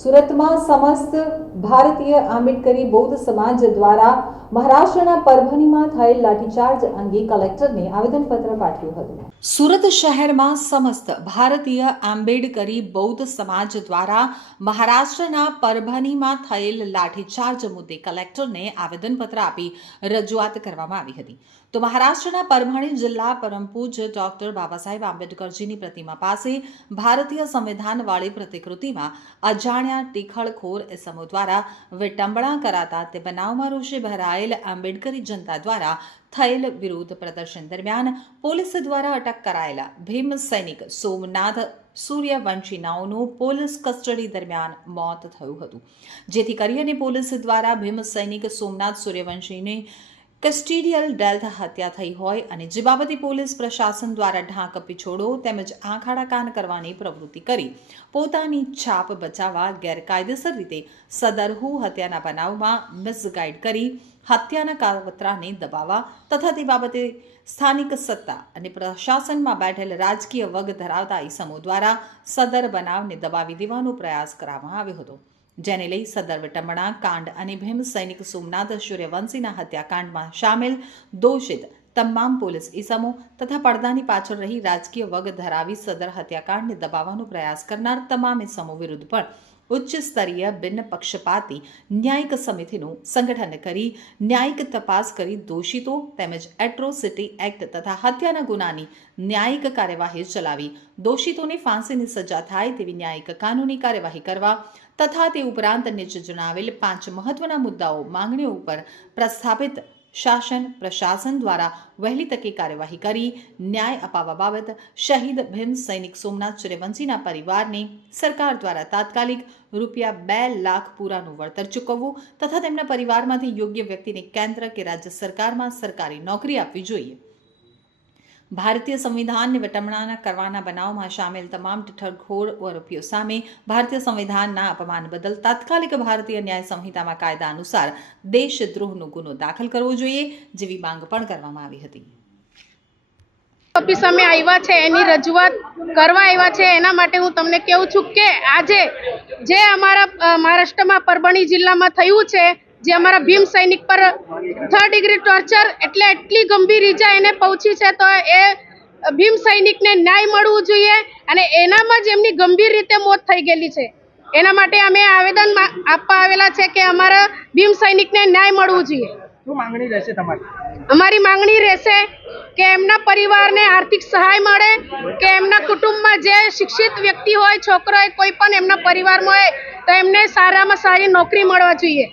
સુરતમાં સમસ્ત ભારતીય આંબેડકરી બૌદ્ધ સમાજ દ્વારા મહારાષ્ટ્રના પરભણીમાં થયેલ લાઠીચાર્જ અંગે કલેક્ટરને આવેદનપત્ર પાઠવ્યું હતું। સુરત શહેરમાં સમસ્ત ભારતીય આંબેડકરી બૌદ્ધ સમાજ દ્વારા મહારાષ્ટ્રના પરભણીમાં થયેલ લાઠીચાર્જ મુદ્દે કલેક્ટરને આવેદનપત્ર આપી રજૂઆત કરવામાં આવી હતી। તો મહારાષ્ટ્રના પરભણી જિલ્લા પરમ પૂજ્ય ડોક્ટર બાબા સાહેબ આંબેડકરજીની પ્રતિમા પાસે ભારતીય સંવિધાનવાળી પ્રતિકૃતિમાં અજાણ્યા ટીખળખોર ઇસમો દ્વારા વિટંબણા કરાતા તે બનાવમાં રોષે ભરાયેલ આંબેડકરી જનતા દ્વારા થયેલ વિરોધ પ્રદર્શન દરમિયાન પોલીસ દ્વારા અટક કરાયેલા ભીમ સૈનિક સોમનાથ સૂર્યવંશીનાઓનું પોલીસ કસ્ટડી દરમિયાન મોત થયું હતું, જેથી કરીને પોલીસ દ્વારા ભીમ સૈનિક સોમનાથ સૂર્યવંશીની કસ્ટોડિયલ ડેથ હત્યા થઈ હોય અને જે બાબતે પોલીસ પ્રશાસન દ્વારા ઢાંક પીછોડો તેમજ આંખાડા કાન કરવાની પ્રવૃત્તિ કરી પોતાની છાપ બચાવવા ગેરકાયદેસર રીતે સદરહુ હત્યાના બનાવમાં મિસગાઈડ કરી હત્યાના કાવતરાને દબાવવા તથા તે બાબતે સ્થાનિક સત્તા અને પ્રશાસનમાં બેઠેલ રાજકીય વગ ધરાવતા ઇસમો દ્વારા સદર બનાવને દબાવી દેવાનો પ્રયાસ કરવામાં આવ્યો હતો, જેને લઈ સદર વિટંબણા કાંડ અને ભીમ સૈનિક સોમનાથ સૂર્યવંશીના હત્યાકાંડમાં સામેલ દોષિત તમામ પોલીસ ઇસમો તથા પડદાની પાછળ રહી રાજકીય વગ ધરાવી સદર હત્યાકાંડને દબાવવાનો પ્રયાસ કરનાર તમામ ઇસમો વિરુદ્ધ પણ ઉચ્ચ સ્તરીય બિન પક્ષપાતી ન્યાયિક સમિતિનું સંગઠન કરી ન્યાયિક તપાસ કરી દોષિતો તેમજ એટ્રોસિટી એક્ટ તથા હત્યાના ગુનાની ન્યાયિક કાર્યવાહી ચલાવી દોષિતોને ફાંસીની સજા થાય તેવી ન્યાયિક કાનૂની કાર્યવાહી કરવા તથા તે ઉપરાંત નીચે જણાવેલ 5 મહત્વના મુદ્દાઓ માંગણીઓ ઉપર પ્રસ્થાપિત શાસન પ્રશાસન દ્વારા વહેલી તકે કાર્યવાહી કરી ન્યાય અપાવવા બાબત શહીદ ભીમ સૈનિક સોમનાથ સૂર્યવંશીના પરિવારને સરકાર દ્વારા તાત્કાલિક ₹2 લાખ પૂરાનું વળતર ચૂકવવું તથા તેમના પરિવારમાંથી યોગ્ય વ્યક્તિને કેન્દ્ર કે રાજ્ય સરકારમાં સરકારી નોકરી આપવી જોઈએ। ભારતીય સંવિધાનને વિટંબણા કરવાના બનાવમાં સામેલ તમામ ટીઠળખોર આરોપીઓ સામે ભારતીય સંવિધાનના અપમાન બદલ તાત્કાલિક ભારતીય ન્યાય સંહિતામાં કાયદા અનુસાર દેશદ્રોહનો ગુનો દાખલ કરવો જોઈએ જેવી માંગ પણ કરવામાં આવી હતી। ઓફિસ અમે આવ્યા છે એની રજૂઆત કરવા આવ્યા છે એના માટે હું તમને કહું છું કે આજે જે અમારા મહારાષ્ટ્રમાં પરભણી જિલ્લામાં થયું છે, જે અમારા ભીમ સૈનિક પર 3rd ડિગ્રી ટોર્ચર એટલે એટલી ગંભીર ઈજા એને પહોંચી છે, તો એ ભીમ સૈનિકને ન્યાય મળવું જોઈએ અને એનામાં જ એમની ગંભીર રીતે મોત થઈ ગયેલી છે। એના માટે અમે આવેદન આપવા આવેલા છે કે અમારા ભીમ સૈનિકને ન્યાય મળવું જોઈએ। શું માંગણી રહેશે તમારી? અમારી માંગણી રહેશે કે એમના પરિવારને આર્થિક સહાય મળે, કે એમના કુટુંબમાં જે શિક્ષિત વ્યક્તિ હોય, છોકરો હોય, કોઈ પણ એમના પરિવારમાં હોય તો એમને સારામાં સારી નોકરી મળવા જોઈએ।